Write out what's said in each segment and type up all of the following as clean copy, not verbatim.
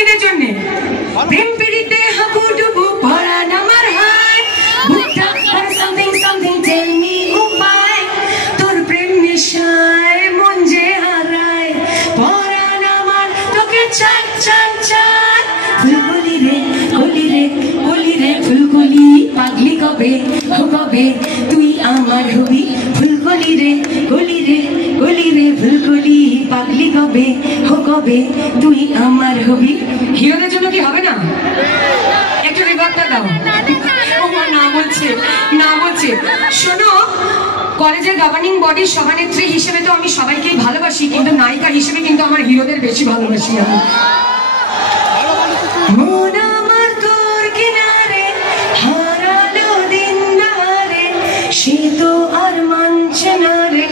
বাঙালিদের জন্য প্রেম পিড়িতে হাবুডুবু পরাণ আমার হায় বুকটা আর সামথিং সামথিং টেল মি উপায় তোর প্রেম নেশায় মন যে হারায় পরাণ আমার তোকে চাই চাই চাই ফুলকলি রে কলি রে কলি রে ফুলকলি পাগলি কবে কবে তুই আমার হবি ফুলকলি রে কলি রে কলি রে ফুলকলি পাগলি কবে কবে তুই আমার হবি হিরোদের জন্য কি হবে না একটু রিভার্বটা দাও ও মা না বলছে শোনো কলেজের গভর্নিং বডির সভানেত্রী হিসেবে তো আমি সবাইকেই ভালোবাসি কিন্তু নায়িকা হিসেবে কিন্তু আমার হিরোদের বেশি ভালোবাসি আমি মন আমার তোর কিনারে হারালো দিন দারে সে তো আর মানছে না রে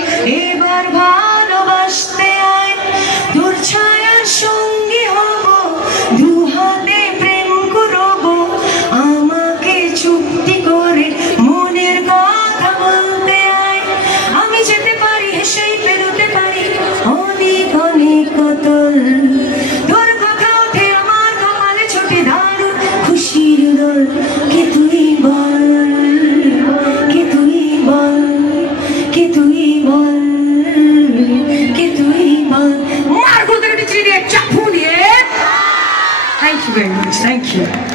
এবার ভালোবাসতে আয় তোর ছায়ার সঙ্গী হব দু হাতে প্রেম করব আমাকে চুক্তি করে মনের কথা বলতে আয় আমি যেতে পারি হেসেই পেরোতে পারি অনেক অনেক কতল তোর কথা ওঠে আমার কপালে ছোটে দারুণ খুশির দোল কে তুই বল কে তুই বল কে তুই বল কে তুই বল মার গুলতে চিড়ে চাপু দিয়ে thank you very much thank you